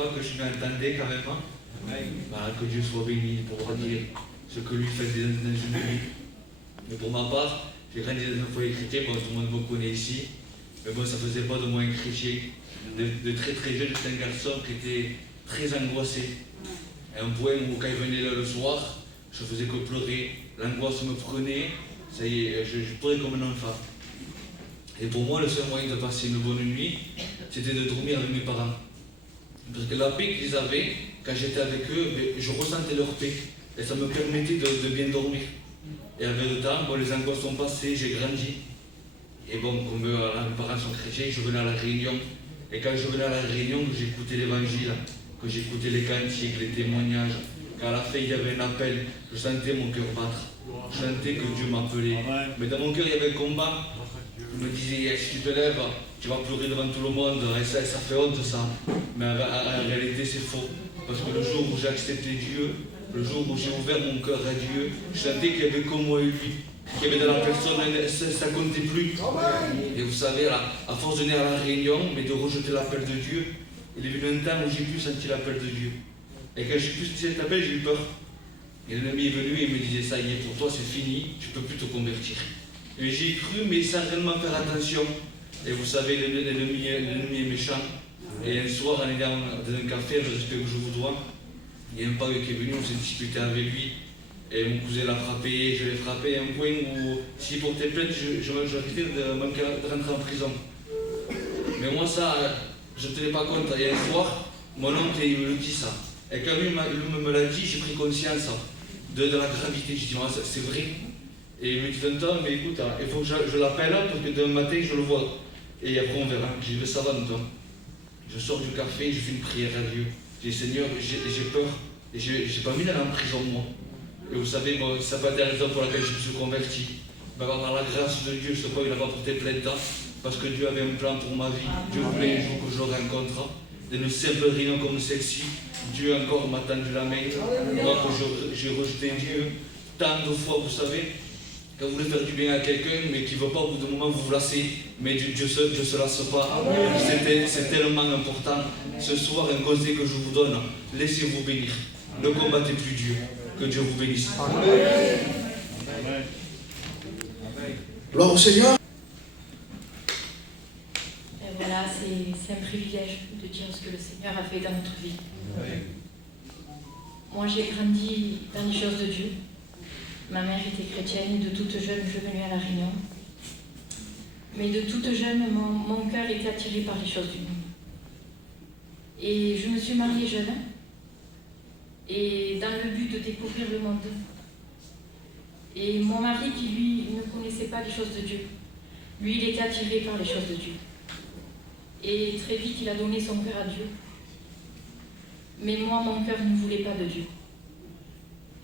pas que je m'entendais quand même. Voilà, que Dieu soit béni pour dire ce que lui fait dans une vie. Mais pour ma part, j'ai grandi dans un foyer chrétien, bon, tout le monde me connaît ici. Mais bon, ça ne faisait pas de moi un chrétien. De très très jeune, j'étais un garçon qui était très angoissé. À un point où quand il venait là le soir, je faisais que pleurer. L'angoisse me prenait, ça y est, je pleurais comme un enfant. Et pour moi, le seul moyen de passer une bonne nuit, c'était de dormir avec mes parents. Parce que la paix qu'ils avaient, quand j'étais avec eux, je ressentais leur paix. Et ça me permettait de bien dormir. Et avec le temps, bon, les angoisses sont passées, j'ai grandi. Et bon, comme mes parents sont chrétiens, je venais à la réunion. Et quand je venais à la réunion, j'écoutais l'évangile, que j'écoutais les cantiques, les témoignages. Quand à la fin, il y avait un appel, je sentais mon cœur battre. Je sentais que Dieu m'appelait. Mais dans mon cœur, il y avait un combat. Je me disais, si tu te lèves, tu vas pleurer devant tout le monde, et ça fait honte ça. Mais en réalité, c'est faux. Parce que le jour où j'ai accepté Dieu, le jour où j'ai ouvert mon cœur à Dieu, je sentais qu'il y avait comme moi et lui. Qu'il y avait dans la personne, ça ne comptait plus. Et vous savez, à force de venir à la réunion, mais de rejeter l'appel de Dieu, il est venu un temps où j'ai pu sentir l'appel de Dieu. Et quand j'ai pu sentir cet appel, j'ai eu peur. Et l'ennemi est venu et il me disait, ça y est, pour toi c'est fini, tu ne peux plus te convertir. Et j'ai cru, mais sans réellement faire attention. Et vous savez, l'ennemi est méchant. Et un soir, en allant dans un café, je respecte que je vous dois, il y a un père qui est venu, on s'est disputé avec lui. Et mon cousin l'a frappé, je l'ai frappé à un point où, s'il portait plainte, je risquais de rentrer en prison. Mais moi, ça, je ne tenais pas compte. Et un soir, mon oncle, il me dit ça. Et quand lui me l'a dit, j'ai pris conscience de la gravité. Je dis, c'est vrai. Et il me dit, Tonton, mais écoute, il faut que je l'appelle parce que demain matin, je le vois. Et après, on verra. Je dis, ça va, Tonton. Je sors du café, je fais une prière à Dieu. Je dis, Seigneur, j'ai peur. Et je n'ai pas mis d'aller en prison, moi. Et vous savez, bon, ça n'a pas été la raison pour laquelle je me suis converti. Mais par la grâce de Dieu, je sais pas, il n'a pas porté plainte, parce que Dieu avait un plan pour ma vie. Dieu voulait un jour que je le rencontre. De une simple réunion comme celle-ci, Dieu encore m'a tendu la main. Moi, que j'ai rejeté Dieu tant de fois, vous savez, quand vous voulez faire du bien à quelqu'un, mais qui ne veut pas, au bout d'un moment, vous vous lassez. Mais Dieu ne se lasse pas. C'est tellement important. Ce soir, un conseil que je vous donne, laissez-vous bénir. Ne combattez plus Dieu. Que Dieu vous bénisse. Amen. Gloire au Seigneur. Et voilà, c'est un privilège de dire ce que le Seigneur a fait dans notre vie. Moi, j'ai grandi dans les choses de Dieu. Ma mère était chrétienne et de toute jeune, je venais à la réunion. Mais de toute jeune, mon cœur était attiré par les choses du monde. Et je me suis mariée jeune. Et dans le but de découvrir le monde. Et mon mari, qui lui ne connaissait pas les choses de Dieu, lui, il était attiré par les choses de Dieu. Et très vite, il a donné son cœur à Dieu. Mais moi, mon cœur ne voulait pas de Dieu.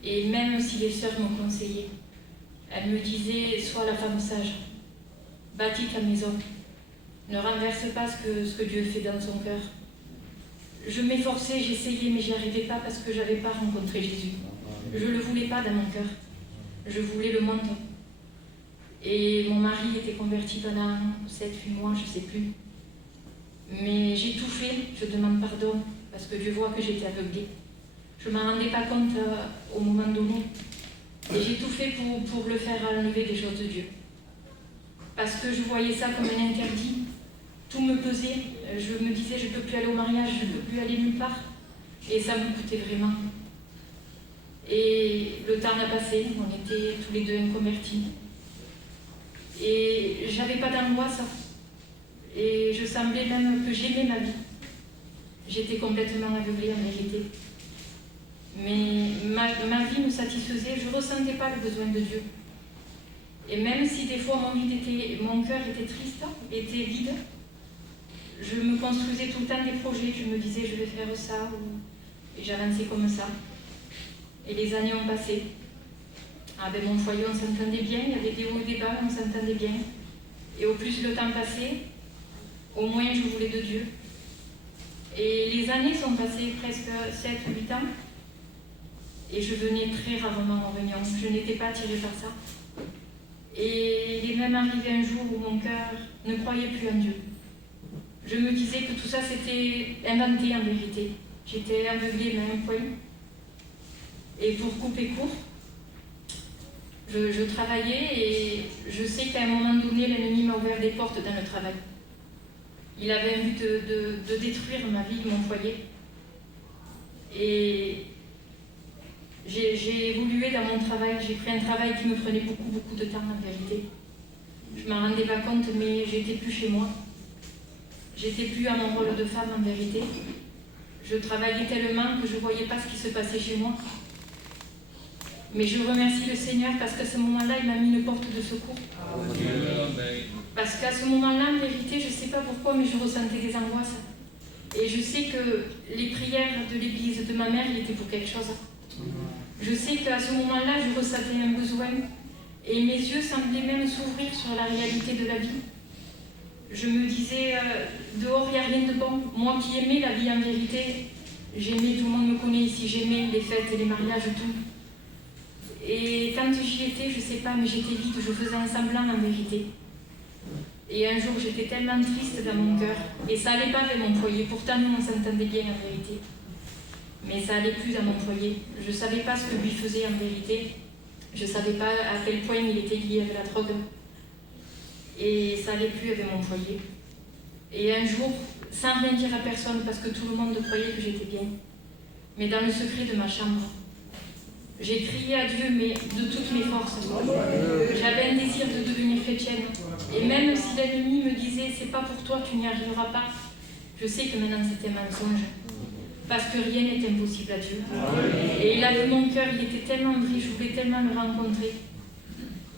Et même si les sœurs me conseillaient, elles me disaient, sois la femme sage, bâtis ta maison, ne renverse pas ce que Dieu fait dans son cœur. Je m'efforçais, j'essayais, mais j'y arrivais pas parce que je n'avais pas rencontré Jésus. Je ne le voulais pas dans mon cœur. Je voulais le monde. Et mon mari était converti pendant 7-8 mois, je ne sais plus. Mais j'ai tout fait, je demande pardon, parce que Dieu voit que j'étais aveuglée. Je ne m'en rendais pas compte au moment donné. Et j'ai tout fait pour le faire enlever des choses de Dieu. Parce que je voyais ça comme un interdit. Tout me pesait, je me disais je ne peux plus aller au mariage, je ne peux plus aller nulle part. Et ça me coûtait vraiment. Et le temps a passé, on était tous les deux inconvertis. Et j'avais pas d'angoisse. Et je semblais même que j'aimais ma vie. J'étais complètement aveuglée en vérité. Mais ma vie me satisfaisait, je ne ressentais pas le besoin de Dieu. Et même si des fois mon cœur était triste, était vide, je me construisais tout le temps des projets, je me disais je vais faire ça, et j'avançais comme ça. Et les années ont passé. Avec mon foyer, on s'entendait bien, il y avait des hauts et des bas, on s'entendait bien. Et au plus le temps passait, au moins je voulais de Dieu. Et les années sont passées presque 7-8 ans, et je venais très rarement en réunion. Je n'étais pas attirée par ça. Et il est même arrivé un jour où mon cœur ne croyait plus en Dieu. Je me disais que tout ça c'était inventé en vérité. J'étais aveuglée main et poing. Et pour couper court, je travaillais et je sais qu'à un moment donné, l'ennemi m'a ouvert des portes dans le travail. Il avait envie de détruire ma vie, mon foyer. Et j'ai évolué dans mon travail. J'ai pris un travail qui me prenait beaucoup de temps en vérité. Je m'en rendais pas compte, mais j'étais plus chez moi. J'étais plus à mon rôle de femme en vérité. Je travaillais tellement que je ne voyais pas ce qui se passait chez moi. Mais je remercie le Seigneur parce qu'à ce moment-là, il m'a mis une porte de secours. Parce qu'à ce moment-là, en vérité, je ne sais pas pourquoi, mais je ressentais des angoisses. Et je sais que les prières de l'église de ma mère, il étaient pour quelque chose. Je sais qu'à ce moment-là, je ressentais un besoin. Et mes yeux semblaient même s'ouvrir sur la réalité de la vie. Je me disais, dehors, il n'y a rien de bon. Moi qui aimais la vie en vérité, j'aimais, tout le monde me connaît ici, j'aimais les fêtes, les mariages, tout. Et quand j'y étais, je ne sais pas, mais j'étais vide, je faisais un semblant en vérité. Et un jour, j'étais tellement triste dans mon cœur, et ça n'allait pas avec mon foyer. Pourtant, nous, on s'entendait bien en vérité. Mais ça n'allait plus dans mon foyer. Je ne savais pas ce que lui faisait en vérité. Je ne savais pas à quel point il était lié avec la drogue. Et ça n'allait plus avec mon foyer. Et un jour, sans rien dire à personne, parce que tout le monde croyait que j'étais bien, mais dans le secret de ma chambre, j'ai crié à Dieu, mais de toutes mes forces. J'avais un désir de devenir chrétienne. Et même si l'ennemi me disait, c'est pas pour toi, tu n'y arriveras pas, je sais que maintenant c'était un mensonge. Parce que rien n'est impossible à Dieu. Et il a vu mon cœur, il était tellement vrai, je voulais tellement le rencontrer.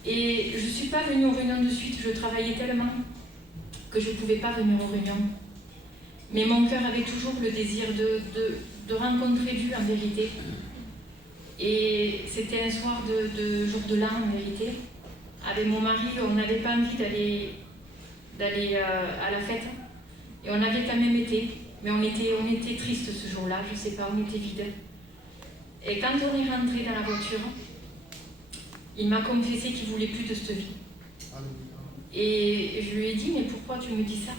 Et je ne suis pas venue aux réunions de suite, je travaillais tellement que je ne pouvais pas venir aux réunions. Mais mon cœur avait toujours le désir de rencontrer Dieu en vérité. Et c'était un soir de jour de l'an en vérité. Avec mon mari, on n'avait pas envie d'aller à la fête. Et on avait quand même été. Mais on était tristes ce jour-là, je ne sais pas, on était vide. Et quand on est rentré dans la voiture, il m'a confessé qu'il ne voulait plus de cette vie. Et je lui ai dit, mais pourquoi tu me dis ça?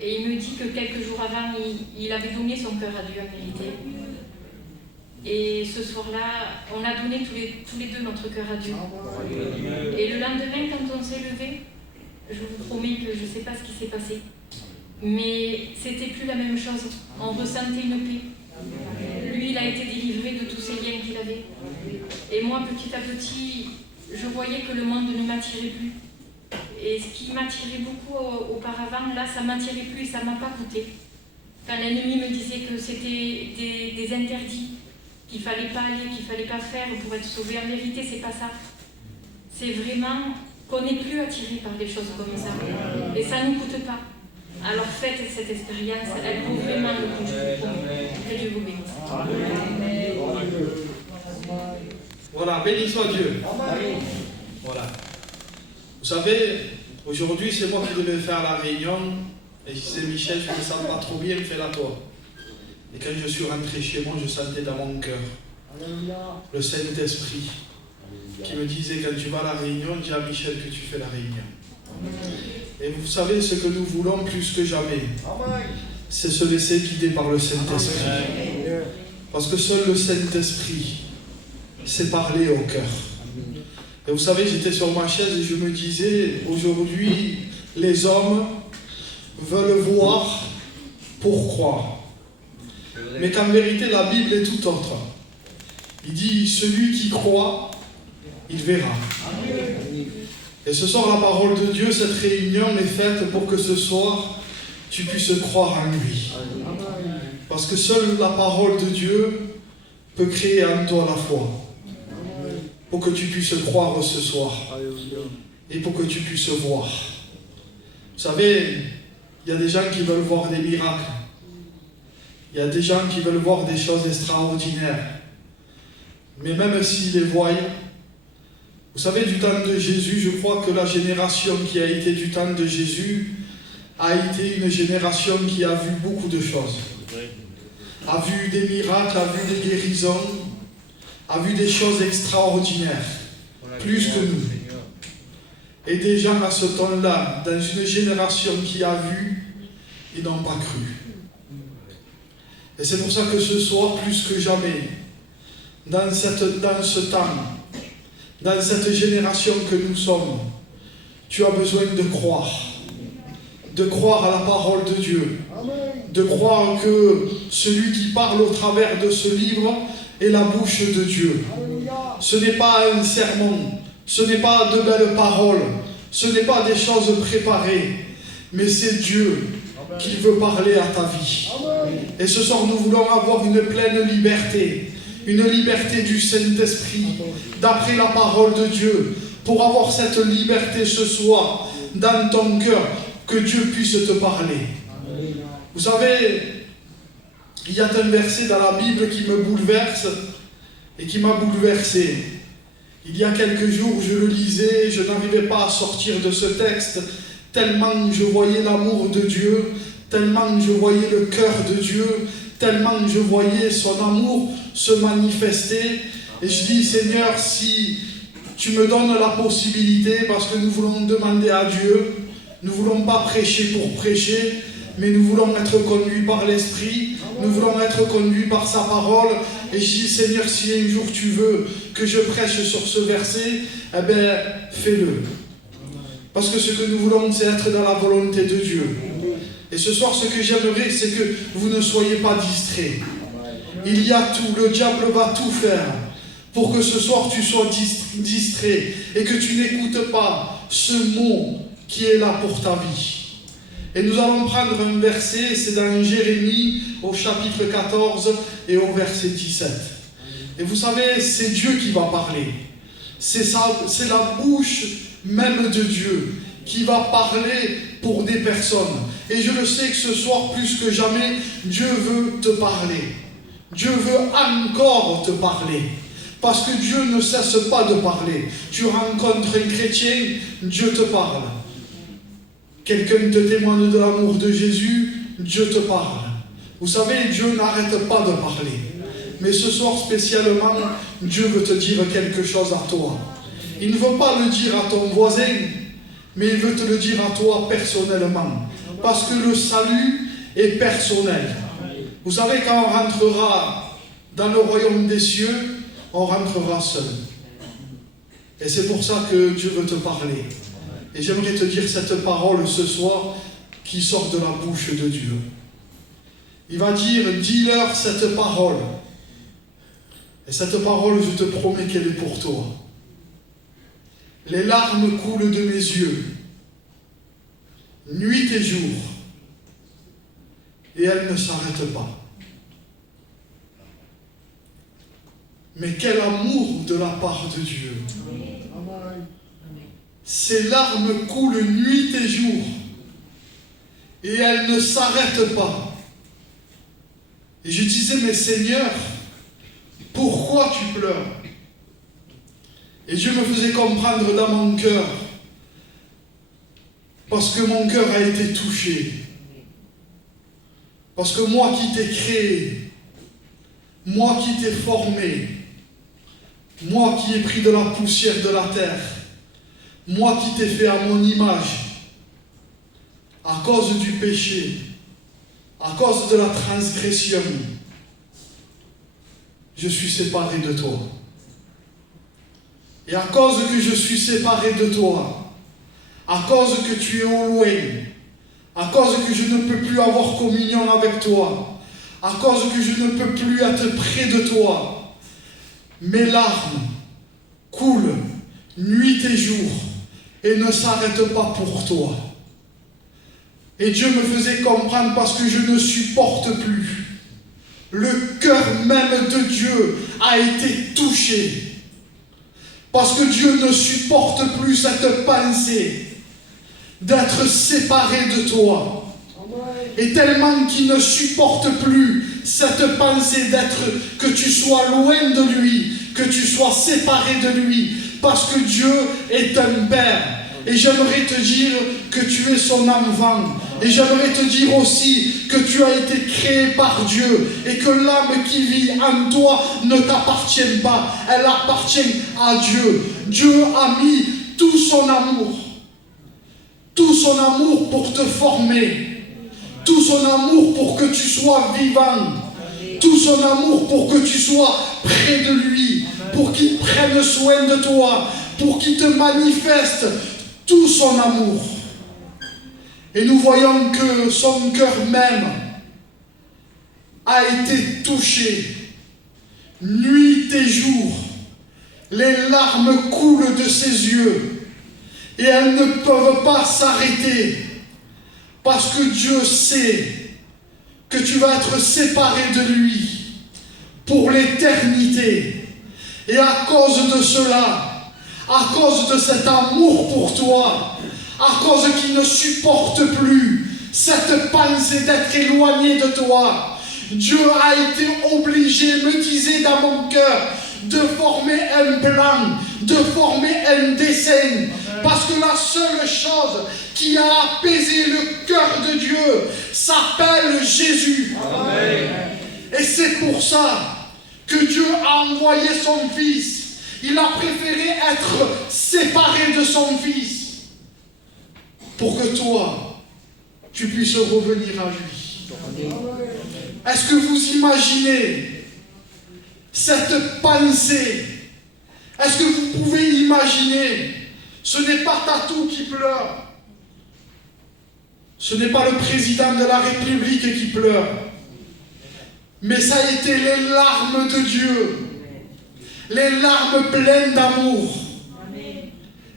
Et il me dit que quelques jours avant, il avait donné son cœur à Dieu en vérité. Et ce soir-là, on a donné tous les deux notre cœur à Dieu. Et le lendemain, quand on s'est levé, je vous promets que je ne sais pas ce qui s'est passé. Mais c'était plus la même chose. On ressentait une paix. Lui, il a été délivré de tous ces liens qu'il avait. Et moi, petit à petit, je voyais que le monde ne m'attirait plus. Et ce qui m'attirait beaucoup auparavant, là, ça ne m'attirait plus et ça ne m'a pas coûté. Quand l'ennemi me disait que c'était des interdits, qu'il ne fallait pas aller, qu'il ne fallait pas faire pour être sauvé, en vérité, c'est pas ça. C'est vraiment qu'on n'est plus attiré par des choses comme ça. Et ça ne nous coûte pas. Alors faites cette expérience, elle vaut vraiment le coup, je vous promets. Que Dieu vous bénisse. Voilà, béni soit Dieu. Voilà. Vous savez, aujourd'hui c'est moi qui devais faire la réunion, et je disais Michel, je ne me sens pas trop bien, fais-la toi. Et quand je suis rentré chez moi, je sentais dans mon cœur le Saint-Esprit qui me disait, quand tu vas à la réunion, dis à Michel que tu fais la réunion. Et vous savez ce que nous voulons plus que jamais, c'est se laisser guider par le Saint-Esprit. Parce que seul le Saint-Esprit sait parler au cœur. Et vous savez, j'étais sur ma chaise et je me disais, aujourd'hui, les hommes veulent voir pour croire. Mais qu'en vérité, la Bible est tout autre. Il dit, celui qui croit, il verra. Et ce soir, la parole de Dieu, cette réunion est faite pour que ce soir, tu puisses croire en lui. Parce que seule la parole de Dieu peut créer en toi la foi. Pour que tu puisses croire ce soir. Et pour que tu puisses voir. Vous savez, il y a des gens qui veulent voir des miracles. Il y a des gens qui veulent voir des choses extraordinaires. Mais même s'ils les voient, vous savez, du temps de Jésus, je crois que la génération qui a été du temps de Jésus a été une génération qui a vu beaucoup de choses. A vu des miracles, a vu des guérisons, a vu des choses extraordinaires, plus que nous. Et des gens à ce temps-là, dans une génération qui a vu, ils n'ont pas cru. Et c'est pour ça que ce soir, plus que jamais, dans ce temps, dans cette génération que nous sommes, tu as besoin de croire à la parole de Dieu, de croire que celui qui parle au travers de ce livre est la bouche de Dieu. Ce n'est pas un sermon, ce n'est pas de belles paroles, ce n'est pas des choses préparées, mais c'est Dieu qui veut parler à ta vie. Et ce soir, nous voulons avoir une pleine liberté, une liberté du Saint-Esprit, d'après la parole de Dieu, pour avoir cette liberté ce soir dans ton cœur, que Dieu puisse te parler. Vous savez, il y a un verset dans la Bible qui me bouleverse et qui m'a bouleversé. Il y a quelques jours, je le lisais, je n'arrivais pas à sortir de ce texte, tellement je voyais l'amour de Dieu, tellement je voyais le cœur de Dieu, tellement je voyais son amour se manifester. Et je dis, Seigneur, si tu me donnes la possibilité, parce que nous voulons demander à Dieu, nous ne voulons pas prêcher pour prêcher, mais nous voulons être conduits par l'Esprit, nous voulons être conduits par sa parole. Et je dis, Seigneur, si un jour tu veux que je prêche sur ce verset, eh bien, fais-le. Parce que ce que nous voulons, c'est être dans la volonté de Dieu. Et ce soir, ce que j'aimerais, c'est que vous ne soyez pas distraits. Il y a tout, le diable va tout faire pour que ce soir tu sois distrait et que tu n'écoutes pas ce mot qui est là pour ta vie. Et nous allons prendre un verset, c'est dans Jérémie au chapitre 14 et au verset 17. Et vous savez, c'est Dieu qui va parler. C'est la bouche même de Dieu qui va parler pour des personnes. Et je le sais que ce soir, plus que jamais, Dieu veut te parler. Dieu veut encore te parler. Parce que Dieu ne cesse pas de parler. Tu rencontres un chrétien, Dieu te parle. Quelqu'un te témoigne de l'amour de Jésus, Dieu te parle. Vous savez, Dieu n'arrête pas de parler. Mais ce soir spécialement, Dieu veut te dire quelque chose à toi. Il ne veut pas le dire à ton voisin, mais il veut te le dire à toi personnellement. Parce que le salut est personnel. Vous savez, quand on rentrera dans le royaume des cieux, on rentrera seul. Et c'est pour ça que Dieu veut te parler. Et j'aimerais te dire cette parole ce soir qui sort de la bouche de Dieu. Il va dire, dis-leur cette parole. Et cette parole, je te promets qu'elle est pour toi. Les larmes coulent de mes yeux, nuit et jour, et elles ne s'arrêtent pas. Mais quel amour de la part de Dieu. Ces larmes coulent nuit et jour, et elles ne s'arrêtent pas. Et je disais, mais Seigneur, pourquoi tu pleures? Et Dieu me faisait comprendre dans mon cœur, parce que mon cœur a été touché. Parce que moi qui t'ai créé, moi qui t'ai formé, moi qui ai pris de la poussière de la terre, moi qui t'ai fait à mon image, à cause du péché, à cause de la transgression, je suis séparé de toi. Et à cause que je suis séparé de toi, à cause que tu es au loin, à cause que je ne peux plus avoir communion avec toi, à cause que je ne peux plus être près de toi, mes larmes coulent nuit et jour et ne s'arrêtent pas pour toi. Et Dieu me faisait comprendre parce que je ne supporte plus. Le cœur même de Dieu a été touché. Parce que Dieu ne supporte plus cette pensée d'être séparé de toi. Et tellement qu'il ne supporte plus cette pensée que tu sois loin de lui, que tu sois séparé de lui. Parce que Dieu est un Père. Et j'aimerais te dire que tu es son enfant. Et j'aimerais te dire aussi que tu as été créé par Dieu et que l'âme qui vit en toi ne t'appartient pas. Elle appartient à Dieu. Dieu a mis tout son amour pour te former, tout son amour pour que tu sois vivant, tout son amour pour que tu sois près de lui, pour qu'il prenne soin de toi, pour qu'il te manifeste tout son amour. Et nous voyons que son cœur même a été touché, nuit et jour. Les larmes coulent de ses yeux et elles ne peuvent pas s'arrêter parce que Dieu sait que tu vas être séparé de lui pour l'éternité. Et à cause de cela, à cause de cet amour pour toi, à cause qu'il ne supporte plus cette pensée d'être éloigné de toi, Dieu a été obligé, me disait dans mon cœur, de former un plan, de former un dessein. Parce que la seule chose qui a apaisé le cœur de Dieu s'appelle Jésus. Amen. Et c'est pour ça que Dieu a envoyé son Fils. Il a préféré être séparé de son Fils pour que toi, tu puisses revenir à lui. Est-ce que vous imaginez cette pensée? Est-ce que vous pouvez imaginer? Ce n'est pas Tatou qui pleure. Ce n'est pas le président de la République qui pleure. Mais ça a été les larmes de Dieu. Les larmes pleines d'amour.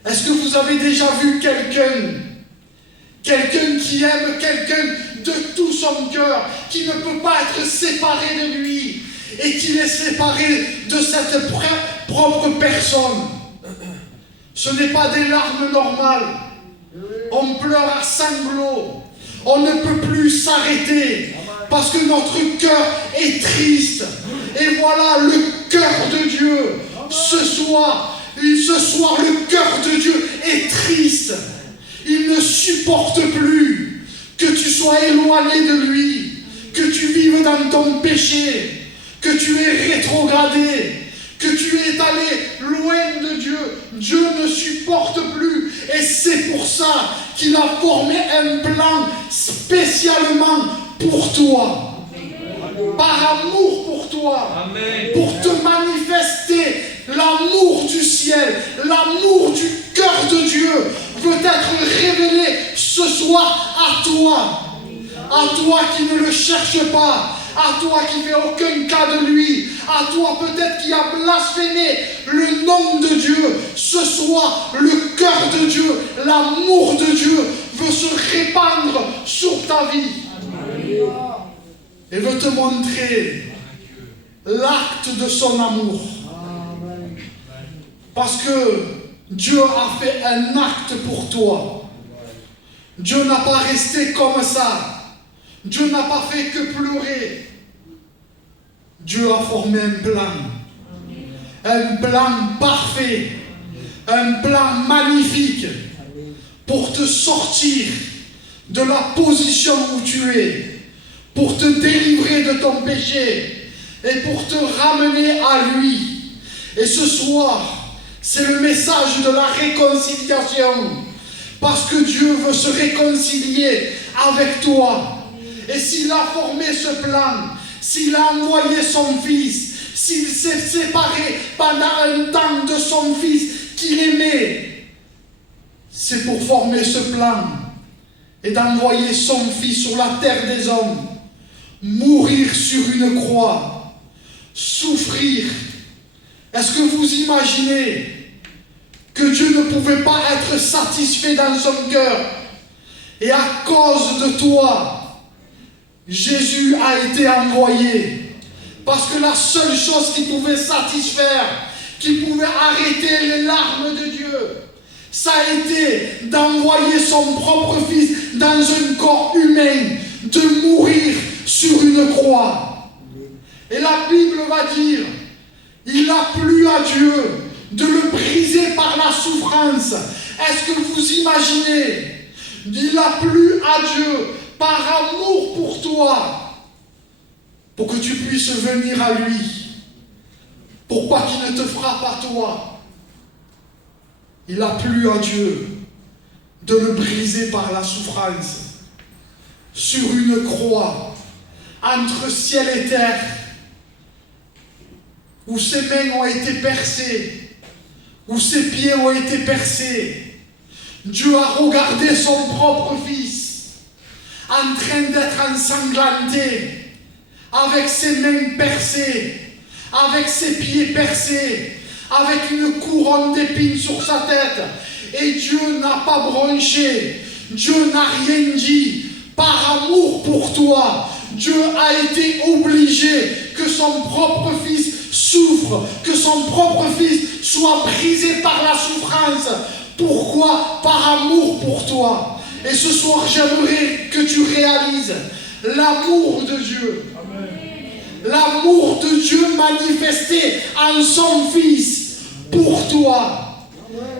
Est-ce que vous avez déjà vu quelqu'un qui aime quelqu'un de tout son cœur, qui ne peut pas être séparé de lui, et qu'il est séparé de cette propre personne? Ce n'est pas des larmes normales. On pleure à sanglots. On ne peut plus s'arrêter parce que notre cœur est triste. Et voilà le cœur de Dieu. Ce soir, le cœur de Dieu est triste. Il ne supporte plus que tu sois éloigné de lui, que tu vives dans ton péché, que tu es rétrogradé, que tu es allé loin de Dieu. Dieu ne supporte plus. Et c'est pour ça qu'il a formé un plan spécialement pour toi. Par amour pour toi. Amen. Pour te manifester l'amour du ciel, l'amour du cœur de Dieu veut être révélé ce soir à toi. À toi qui ne le cherche pas. À toi qui ne fais aucun cas de lui, à toi peut-être qui a blasphémé le nom de Dieu, ce soir, le cœur de Dieu, l'amour de Dieu veut se répandre sur ta vie. Amen. Et veut te montrer l'acte de son amour. Amen. Parce que Dieu a fait un acte pour toi. Dieu n'a pas resté comme ça. Dieu n'a pas fait que pleurer. Dieu a formé un plan. Un plan parfait. Un plan magnifique. Pour te sortir de la position où tu es. Pour te délivrer de ton péché. Et pour te ramener à lui. Et ce soir, c'est le message de la réconciliation. Parce que Dieu veut se réconcilier avec toi. Et s'il a formé ce plan, s'il a envoyé son Fils, s'il s'est séparé pendant un temps de son Fils qu'il aimait, c'est pour former ce plan et d'envoyer son Fils sur la terre des hommes, mourir sur une croix, souffrir. Est-ce que vous imaginez que Dieu ne pouvait pas être satisfait dans son cœur? Et à cause de toi, Jésus a été envoyé. Parce que la seule chose qui pouvait satisfaire, qui pouvait arrêter les larmes de Dieu, ça a été d'envoyer son propre Fils dans un corps humain, de mourir sur une croix. Et la Bible va dire, il a plu à Dieu de le briser par la souffrance. Est-ce que vous imaginez? Il a plu à Dieu par amour pour toi, pour que tu puisses venir à lui, pour pas qu'il ne te frappe à toi. Il a plu à Dieu de le briser par la souffrance, sur une croix, entre ciel et terre. où ses mains ont été percées, où ses pieds ont été percés. Dieu a regardé son propre fils en train d'être ensanglanté, avec ses mains percées, avec ses pieds percés, avec une couronne d'épines sur sa tête. Et Dieu n'a pas bronché, Dieu n'a rien dit. Par amour pour toi, Dieu a été obligé que son propre fils souffre, que son propre fils soit brisé par la souffrance. Pourquoi? Par amour pour toi. Et ce soir, j'aimerais que tu réalises l'amour de Dieu. L'amour de Dieu manifesté en son Fils pour toi.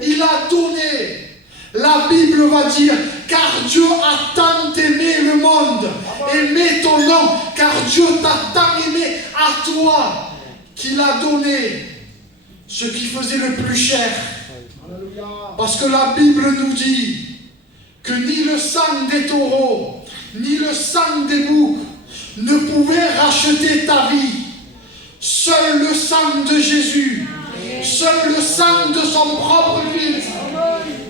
Il a donné. La Bible va dire, car Dieu a tant aimé le monde, aimé ton nom, car Dieu t'a tant aimé à toi, qu'il a donné ce qui faisait le plus cher. Parce que la Bible nous dit que ni le sang des taureaux, ni le sang des boucs ne pouvaient racheter ta vie. Seul le sang de Jésus, seul le sang de son propre Fils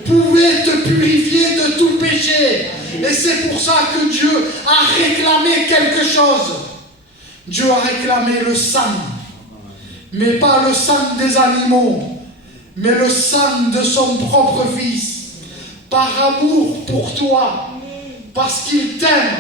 pouvait te purifier de tout péché. Et c'est pour ça que Dieu a réclamé quelque chose. Dieu a réclamé le sang, mais pas le sang des animaux, mais le sang de son propre Fils, par amour pour toi, parce qu'il t'aime.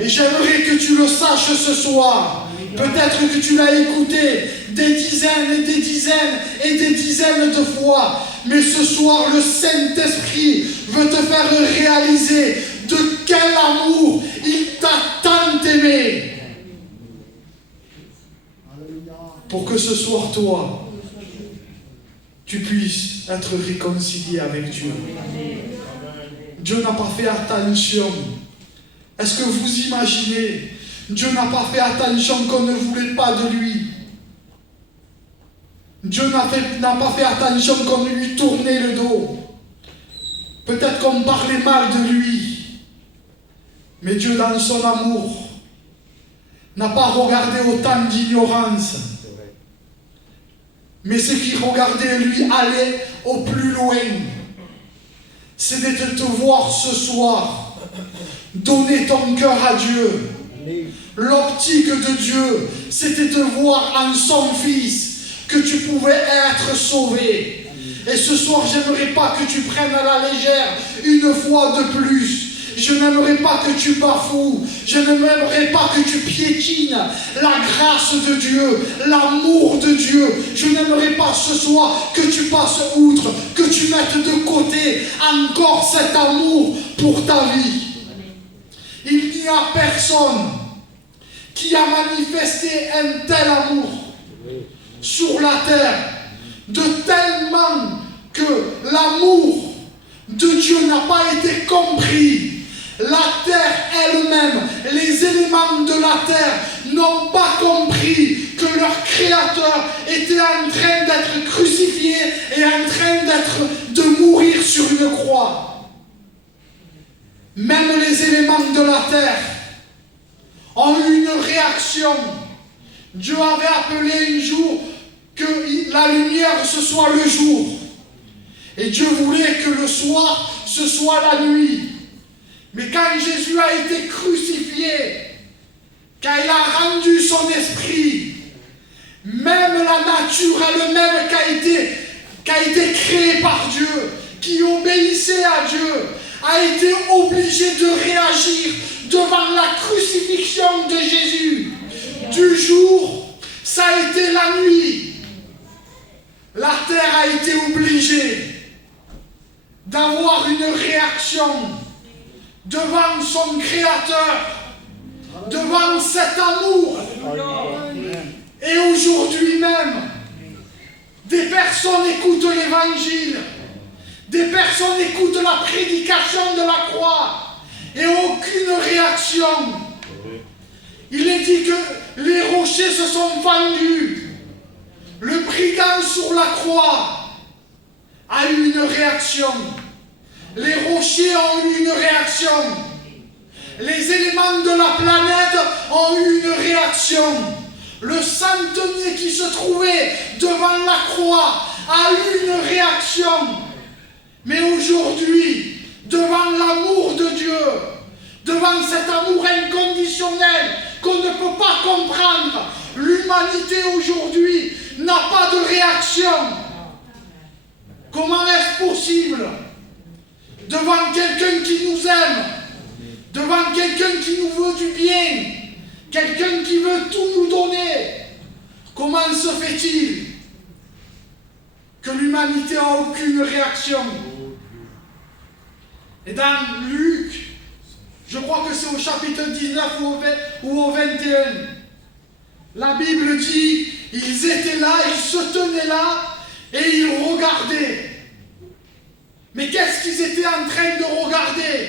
Et j'aimerais que tu le saches ce soir. Peut-être que tu l'as écouté des dizaines et des dizaines et des dizaines de fois, mais ce soir le Saint-Esprit veut te faire réaliser de quel amour il t'a tant aimé, pour que ce soir toi tu puisses être réconcilié avec Dieu. Dieu n'a pas fait attention. Est-ce que vous imaginez? Dieu n'a pas fait attention qu'on ne voulait pas de lui. Dieu n'a pas fait attention qu'on lui tournait le dos. Peut-être qu'on parlait mal de lui. Mais Dieu, dans son amour, n'a pas regardé autant d'ignorance. Mais ce qu'il regardait, lui, allait au plus loin. C'était de te voir ce soir, donner ton cœur à Dieu. L'optique de Dieu, c'était de voir en son Fils que tu pouvais être sauvé. Et ce soir, j'aimerais pas que tu prennes à la légère une fois de plus. Je n'aimerais pas que tu bafoues. Je n'aimerais pas que tu piétines la grâce de Dieu, l'amour de Dieu. Je n'aimerais pas ce soir que tu passes outre, que tu mettes de côté encore cet amour pour ta vie. Il n'y a personne qui a manifesté un tel amour sur la terre, de tellement que l'amour de Dieu n'a pas été compris. La terre elle-même, les éléments de la terre n'ont pas compris que leur Créateur était en train d'être crucifié et en train de mourir sur une croix. Même les éléments de la terre ont eu une réaction. Dieu avait appelé un jour que la lumière ce soit le jour. Et Dieu voulait que le soir ce soit la nuit. Mais quand Jésus a été crucifié, quand il a rendu son esprit, même la nature elle-même qui a été créée par Dieu, qui obéissait à Dieu, a été obligée de réagir devant la crucifixion de Jésus. Du jour, ça a été la nuit. La terre a été obligée d'avoir une réaction devant son Créateur, devant cet amour. Et aujourd'hui même, des personnes écoutent l'Évangile, des personnes écoutent la prédication de la croix, et aucune réaction. Il est dit que les rochers se sont fendus. Le brigand sur la croix a eu une réaction. Les rochers ont eu une réaction. Les éléments de la planète ont eu une réaction. Le centenier qui se trouvait devant la croix a eu une réaction. Mais aujourd'hui, devant l'amour de Dieu, devant cet amour inconditionnel qu'on ne peut pas comprendre, l'humanité aujourd'hui n'a pas de réaction. Comment est-ce possible? Devant quelqu'un qui nous aime, devant quelqu'un qui nous veut du bien, quelqu'un qui veut tout nous donner, comment se fait-il que l'humanité n'a aucune réaction? Et dans Luc, je crois que c'est au chapitre 19 ou au 21, la Bible dit, ils étaient là, ils se tenaient là, et ils regardaient. Mais qu'est-ce qu'ils étaient en train de regarder?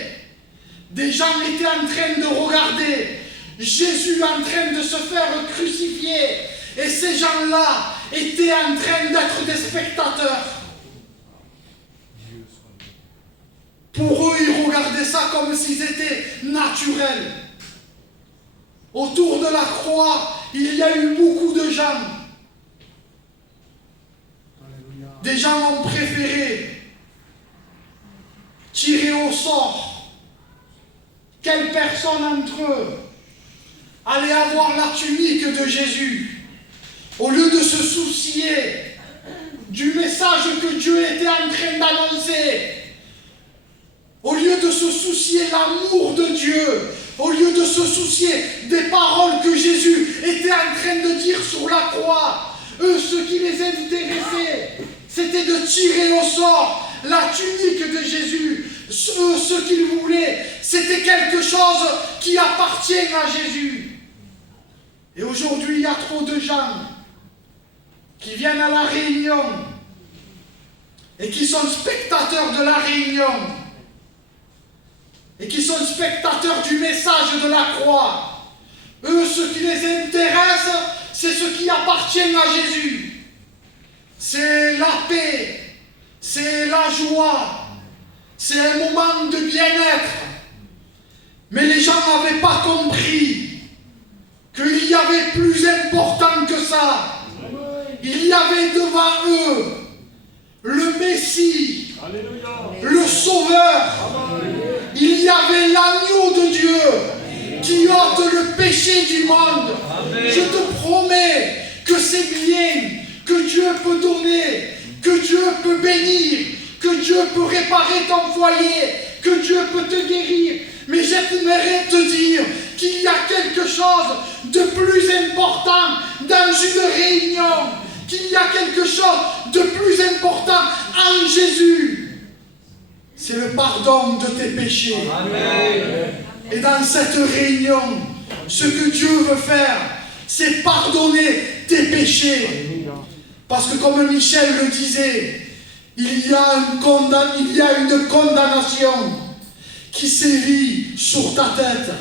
Des gens étaient en train de regarder Jésus en train de se faire crucifier. Et ces gens-là étaient en train d'être des spectateurs. Pour eux, ils regardaient ça comme si c'était naturel. Autour de la croix, il y a eu beaucoup de gens. Des gens ont préféré tirer au sort. Quelle personne entre eux allait avoir la tunique de Jésus, au lieu de se soucier du message que Dieu était en train d'annoncer, au lieu de se soucier de l'amour de Dieu, au lieu de se soucier des paroles que Jésus était en train de dire sur la croix, eux, ce qui les intéressait, c'était de tirer au sort la tunique de Jésus. Ce qu'ils voulaient, c'était quelque chose qui appartient à Jésus. Et aujourd'hui, il y a trop de gens qui viennent à la réunion et qui sont spectateurs de la réunion et qui sont spectateurs du message de la croix. Eux, ce qui les intéresse, c'est ce qui appartient à Jésus. C'est la paix, c'est la joie, c'est un moment de bien-être. Mais les gens n'avaient pas compris qu'il y avait plus important que ça. Il y avait devant eux le Messie, le Sauveur. Il y avait l'agneau de Dieu qui ôte le péché du monde. Je te promets que c'est bien, que Dieu peut donner, que Dieu peut bénir, que Dieu peut réparer ton foyer, que Dieu peut te guérir. Mais j'aimerais te dire qu'il y a quelque chose de plus important dans une réunion, qu'il y a quelque chose de plus important en Jésus. C'est le pardon de tes péchés. Amen. Et dans cette réunion, ce que Dieu veut faire, c'est pardonner tes péchés. Parce que comme Michel le disait, il y a une condamnation qui sévit sur ta tête.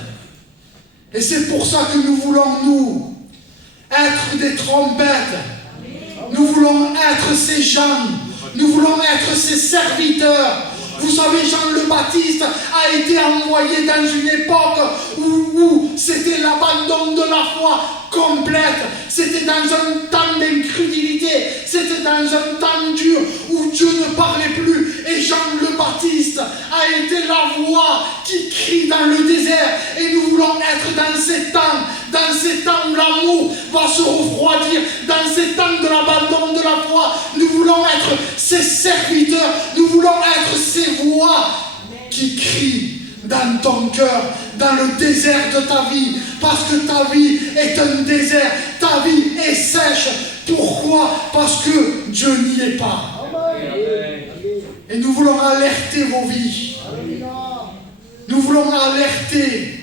Et c'est pour ça que nous voulons, nous, être des trompettes. Nous voulons être ces gens. Nous voulons être ces serviteurs. Vous savez, Jean le Baptiste a été envoyé dans une époque où c'était l'abandon de la foi complète. C'était dans un temps d'incrédulité. C'était dans un temps dur où Dieu ne parlait plus. Et Jean le Baptiste a été la voix qui crie dans le désert. Et nous voulons être dans ces temps où l'amour va se refroidir, dans ces temps de l'abandon de la foi. Nous voulons être ces serviteurs. Nous voulons être ces voix qui crient dans ton cœur, dans le désert de ta vie, parce que ta vie est un désert, ta vie est sèche. Pourquoi? Parce que Dieu n'y est pas. Et nous voulons alerter vos vies. Nous voulons alerter,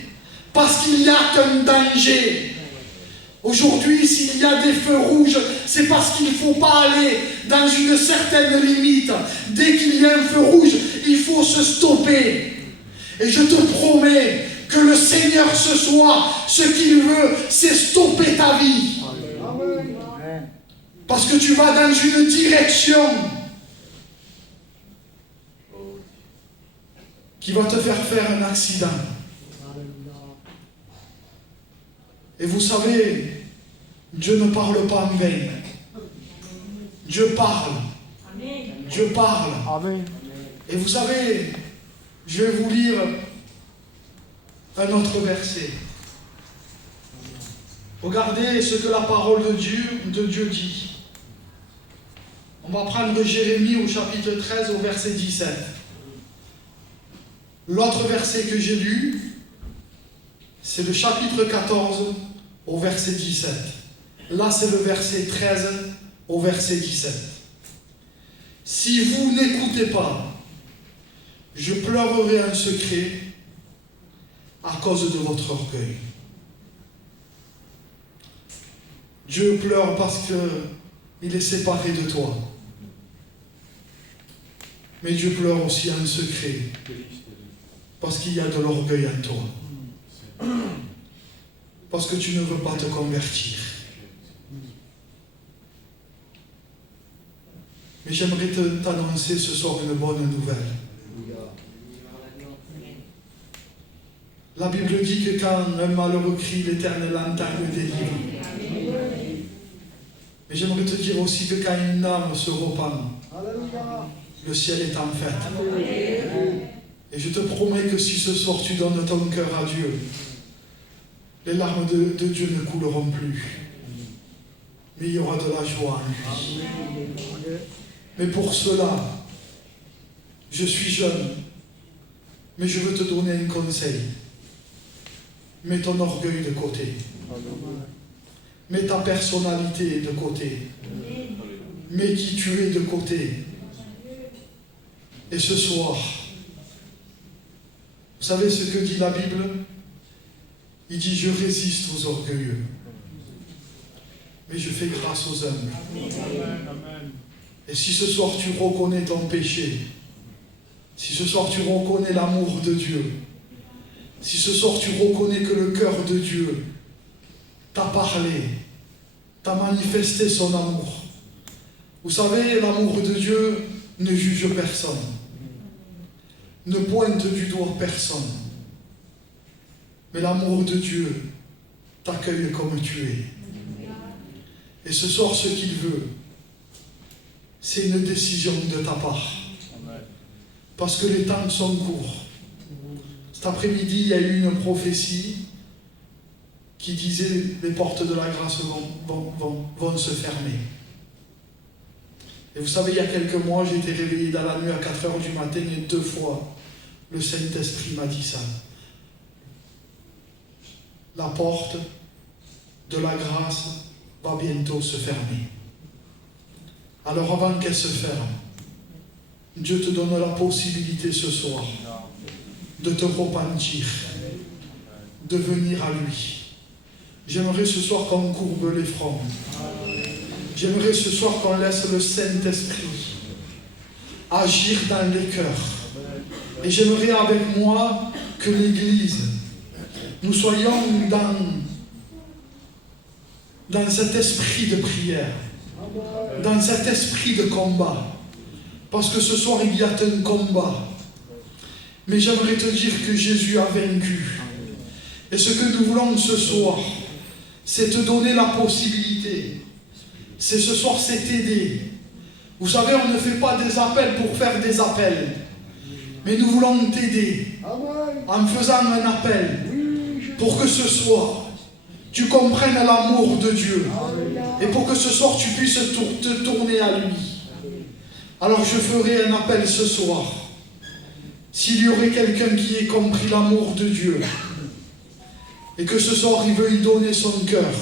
parce qu'il y a un danger. Aujourd'hui, s'il y a des feux rouges, c'est parce qu'il ne faut pas aller dans une certaine limite. Dès qu'il y a un feu rouge, il faut se stopper. Et je te promets que le Seigneur ce soir, ce qu'il veut, c'est stopper ta vie. Parce que tu vas dans une direction qui va te faire un accident. Et vous savez, Dieu ne parle pas en vain. Dieu parle. Dieu parle. Amen. Et vous savez, je vais vous lire un autre verset. Regardez ce que la parole de Dieu dit. On va prendre Jérémie au chapitre 13 au verset 17. L'autre verset que j'ai lu, c'est le chapitre 14 au verset 17. Là, c'est le verset 13 au verset 17. Si vous n'écoutez pas, je pleurerai en secret à cause de votre orgueil. Dieu pleure parce qu'il est séparé de toi. Mais Dieu pleure aussi en secret parce qu'il y a de l'orgueil en toi. Parce que tu ne veux pas te convertir. Mais j'aimerais t'annoncer ce soir une bonne nouvelle. La Bible dit que quand un malheureux crie, l'Éternel entend le délivre. Mais j'aimerais te dire aussi que quand une âme se repent, le ciel est en fête. Et je te promets que si ce soir tu donnes ton cœur à Dieu, les larmes de Dieu ne couleront plus. Mais il y aura de la joie en lui. Mais pour cela, je suis jeune, mais je veux te donner un conseil. Mets ton orgueil de côté. Mets ta personnalité de côté. Mets qui tu es de côté. Et ce soir, vous savez ce que dit la Bible? Il dit, je résiste aux orgueilleux, mais je fais grâce aux humbles. Et si ce soir tu reconnais ton péché, si ce soir tu reconnais l'amour de Dieu, si ce soir tu reconnais que le cœur de Dieu t'a parlé, t'a manifesté son amour. Vous savez, l'amour de Dieu ne juge personne, ne pointe du doigt personne. Mais l'amour de Dieu t'accueille comme tu es. Et ce soir, ce qu'il veut, c'est une décision de ta part. Parce que les temps sont courts. Cet après-midi, il y a eu une prophétie qui disait les portes de la grâce vont se fermer. Et vous savez, il y a quelques mois, j'ai été réveillé dans la nuit à 4 h du matin et 2 fois, le Saint-Esprit m'a dit ça. La porte de la grâce va bientôt se fermer. Alors avant qu'elle se ferme, Dieu te donne la possibilité ce soir de te repentir, de venir à lui. J'aimerais ce soir qu'on courbe les fronts. J'aimerais ce soir qu'on laisse le Saint-Esprit agir dans les cœurs. Et j'aimerais avec moi que l'Église, nous soyons dans cet esprit de prière, dans cet esprit de combat. Parce que ce soir, il y a un combat. Mais j'aimerais te dire que Jésus a vaincu. Et ce que nous voulons ce soir, c'est te donner la possibilité. C'est ce soir, c'est t'aider. Vous savez, on ne fait pas des appels pour faire des appels. Mais nous voulons t'aider en faisant un appel pour que ce soir, tu comprennes l'amour de Dieu. Et pour que ce soir, tu puisses te tourner à lui. Alors je ferai un appel ce soir. S'il y aurait quelqu'un qui ait compris l'amour de Dieu et que ce soir il veut y donner son cœur,